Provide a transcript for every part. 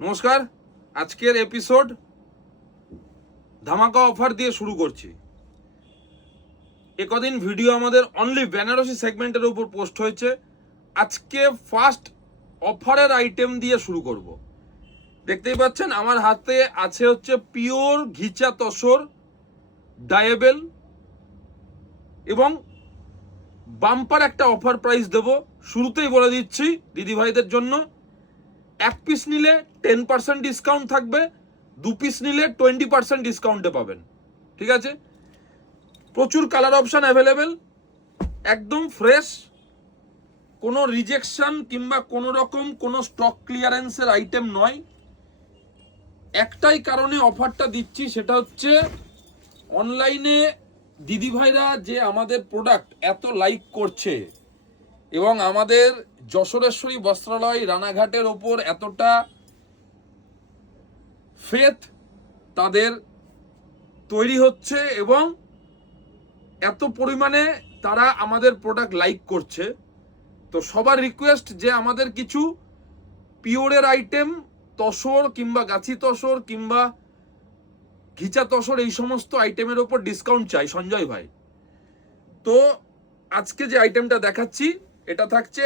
নমস্কার। আজকের এপিসোড ধামাকা অফার দিয়ে শুরু করছি। একদিন ভিডিও আমাদের অনলি বেনারসি সেগমেন্টের উপর পোস্ট হয়েছে। আজকে ফার্স্ট অফারের আইটেম দিয়ে শুরু করব। দেখতেই পাচ্ছেন আমার হাতে আছে হচ্ছে পিওর ঘিচা তসর ডায়েবেল, এবং বাম্পার একটা অফার প্রাইস দেব। শুরুতেই বলে দিচ্ছি দিদি ভাইদের জন্য, এক পিস নিলে 10% ডিসকাউন্ট থাকবে, দু পিস নিলে 20% ডিসকাউন্টে পাবেন। ঠিক আছে, প্রচুর কালার অপশন অ্যাভেলেবেল, একদম ফ্রেশ, কোনো রিজেকশন কিংবা কোনো রকম কোনো স্টক ক্লিয়ারেন্সের আইটেম নয়। একটাই কারণে অফারটা দিচ্ছি, সেটা হচ্ছে অনলাইনে দিদি ভাইরা যে আমাদের প্রোডাক্ট এত লাইক করছে এবং আমাদের যশোরেশ্বরী বস্ত্রালয় রানাঘাটের ওপর এতটা ফেথ তাদের তৈরি হচ্ছে এবং এত পরিমাণে তারা আমাদের প্রোডাক্ট লাইক করছে, তো সবার রিকোয়েস্ট যে আমাদের কিছু পিওরের আইটেম, তসর কিংবা গাছি তসর কিংবা ঘিচা তসর, এই সমস্ত আইটেমের ওপর ডিসকাউন্ট চাই সঞ্জয় ভাই। তো আজকে যে আইটেমটা দেখাচ্ছি এটা থাকছে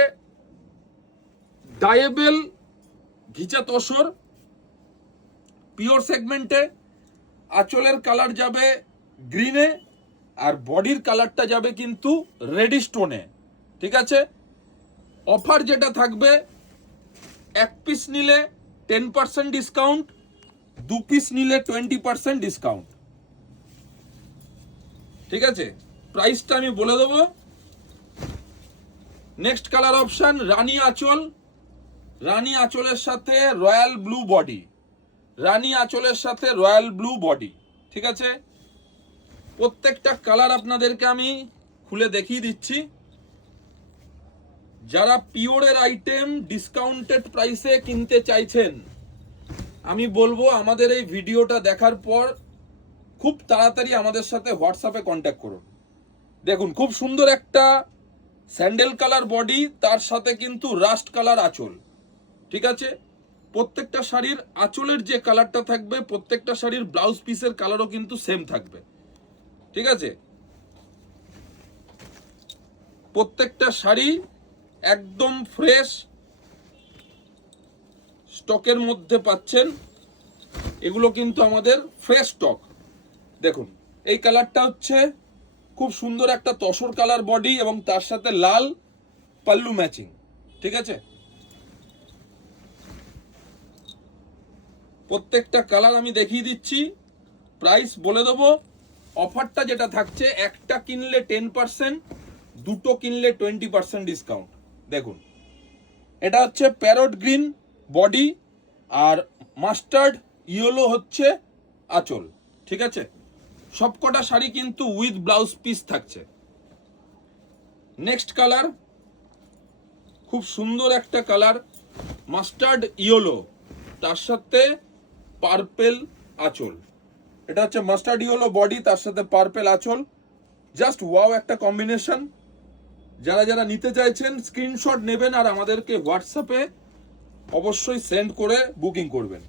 ডায়েবেল ঘিচা তসর পিওর সেগমেন্টে। আঁচলের কালার যাবে গ্রিনে আর বডির কালারটা যাবে কিন্তু রেড স্টোনে। ঠিক আছে, অফার যেটা থাকবে, এক পিস নিলে 10% ডিসকাউন্ট, দু পিস নিলে 20% ডিসকাউন্ট। ঠিক আছে, প্রাইসটা আমি বলে দেবো। নেক্সট কালার অপশন রানী আঁচল, রানী আঁচলের সাথে রয়্যাল ব্লু বডি, রানী আঁচলের সাথে রয়্যাল ব্লু বডি। ঠিক আছে, প্রত্যেকটা কালার আপনাদেরকে আমি খুলে দেখিয়ে দিচ্ছি। যারা পিওরের আইটেম ডিসকাউন্টেড প্রাইসে কিনতে চাইছেন, আমি বলবো আমাদের এই ভিডিওটা দেখার পর খুব তাড়াতাড়ি আমাদের সাথে হোয়াটসঅ্যাপে কন্ট্যাক্ট করুন। দেখুন খুব সুন্দর একটা স্যান্ডেল কালার বডি, তার সাথে কিন্তু রাস্ট কালার আঁচল। ঠিক আছে, প্রত্যেকটা শাড়ির আঁচলের যে কালারটা থাকবে, প্রত্যেকটা শাড়ির ব্লাউজ পিসের কালারও কিন্তু সেম থাকবে। ঠিক আছে, প্রত্যেকটা শাড়ি একদম ফ্রেশ স্টকের মধ্যে পাচ্ছেন। এগুলো কিন্তু আমাদের ফ্রেশ স্টক। দেখুন এই কালারটা হচ্ছে খুব সুন্দর একটা তসর কালার বডি এবং তার সাথে লাল পাল্লু ম্যাচিং। ঠিক আছে, প্রত্যেকটা কালার আমি দেখিয়ে দিচ্ছি, প্রাইস বলে দেবো। অফারটা যেটা থাকছে, একটা কিনলে 10%, দুটো কিনলে 20% ডিসকাউন্ট। দেখুন এটা হচ্ছে প্যারট গ্রিন বডি আর মাস্টার্ড ইয়েলো হচ্ছে আঁচল। ঠিক আছে, সবকটা শাড়ি কিন্তু উইথ ব্লাউজ পিস থাকছে। নেক্সট কালার খুব সুন্দর একটা কালার, মাস্টার্ড ইয়েলো, তার সাথে পার্পেল আঁচল। এটা হচ্ছে মাস্টার্ড ইয়েলো বডি, তার সাথে পার্পেল আঁচল। জাস্ট ওয়াও একটা কম্বিনেশন। যারা যারা নিতে চাইছেন স্ক্রিনশট নেবেন আর আমাদেরকে হোয়াটসঅ্যাপে অবশ্যই সেন্ড করে বুকিং করবেন।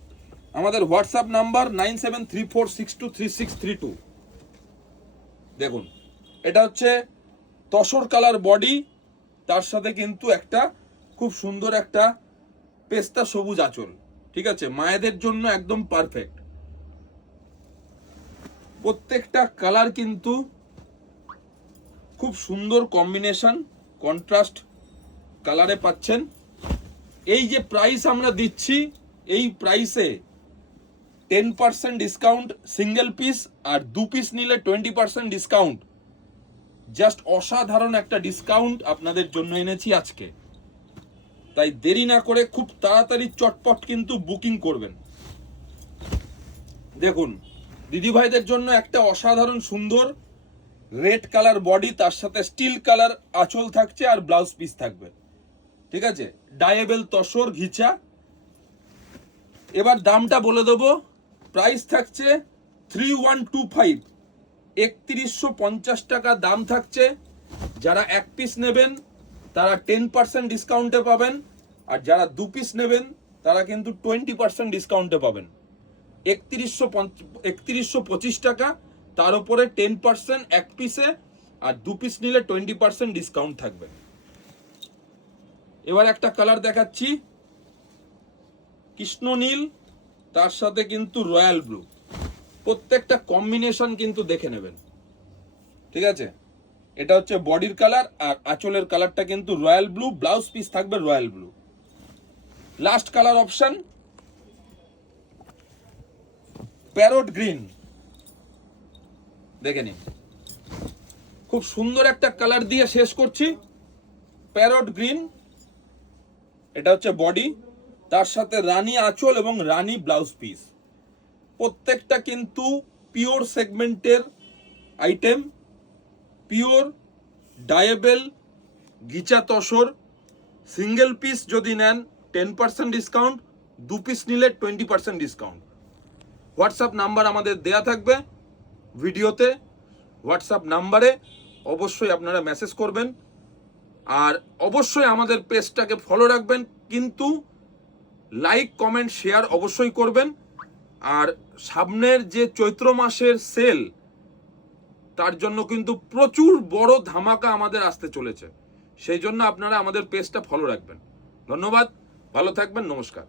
আমাদের হোয়াটসঅ্যাপ নাম্বার 9734623632। দেখুন এটা হচ্ছে তসর কালার বডি, তার সাথে কিন্তু একটা খুব সুন্দর একটা পেস্তা সবুজ আঁচল। ঠিক আছে, মায়েদের জন্য একদম পারফেক্ট। প্রত্যেকটা কালার কিন্তু খুব সুন্দর কম্বিনেশন, কন্ট্রাস্ট কালারে পাচ্ছেন। এই যে প্রাইস আমরা দিচ্ছি, এই প্রাইসে 10% ডিসকাউন্ট সিঙ্গেল পিস, আর দু পিস নিলে 20% ডিসকাউন্ট। জাস্ট অসাধারণ একটা ডিসকাউন্ট আপনাদের জন্য এনেছি আজকে। তাই দেরি না করে খুব তাড়াতাড়ি চটপট কিন্তু বুকিং করবেন। দেখুন দিদি ভাইদের জন্য একটা অসাধারণ সুন্দর রেড কালার বডি, তার সাথে স্টিল কালার আঁচল থাকছে আর ব্লাউজ পিস থাকবে। ঠিক আছে, ডায়েবেল তসর ঘিচা। এবার দামটা বলে দেবো। প্রাইস থাকছে 3125, 3150 টাকা দাম থাকছে। যারা এক পিস নেবেন তারা 10% ডিসকাউন্টে পাবেন, আর যারা দু পিস নেবেন তারা কিন্তু 20% ডিসকাউন্টে পাবেন। 3125 টাকা, তার উপরে 10% এক পিসে, আর 2 পিস নিলে 20% ডিসকাউন্ট থাকবে। এবার একটা কালার দেখাচ্ছি, কৃষ্ণ নীল, তার সাথে কিন্তু রয়্যাল ব্লু। প্রত্যেকটা কম্বিনেশন কিন্তু দেখে নেবেন, ঠিক আছে? এটা হচ্ছে বডির কালার, আর আঁচলের কালারটা কিন্তু রয়্যাল ব্লু, ব্লাউজ পিস থাকবে royal blue. Last colour option parrot green, দেখে নিন। খুব সুন্দর একটা কালার দিয়ে শেষ করছি, প্যারট গ্রিন। এটা হচ্ছে বডি, তার সাথে রানী আঁচল এবং রানী ব্লাউজ পিস। প্রত্যেকটা কিন্তু পিওর সেগমেন্টের আইটেম, পিওর ডায়েবেল গিচা তসর। সিঙ্গেল পিস যদি নেন 10% ডিসকাউন্ট, 2 পিস নিলে 20% ডিসকাউন্ট। হোয়াটসঅ্যাপ নাম্বার আমাদের দেয়া থাকবে ভিডিওতে, হোয়াটসঅ্যাপ নাম্বারে অবশ্যই আপনারা মেসেজ করবেন, আর অবশ্যই আমাদের পেজটাকে ফলো রাখবেন, কিন্তু লাইক কমেন্ট শেয়ার অবশ্যই করবেন। আর সামনের যে চৈত্র মাসের সেল, তার জন্য কিন্তু প্রচুর বড় ধামাকা আমাদের আসতে চলেছে, সেই জন্য আপনারা আমাদের পেজটা ফলো রাখবেন। ধন্যবাদ, ভালো থাকবেন, নমস্কার।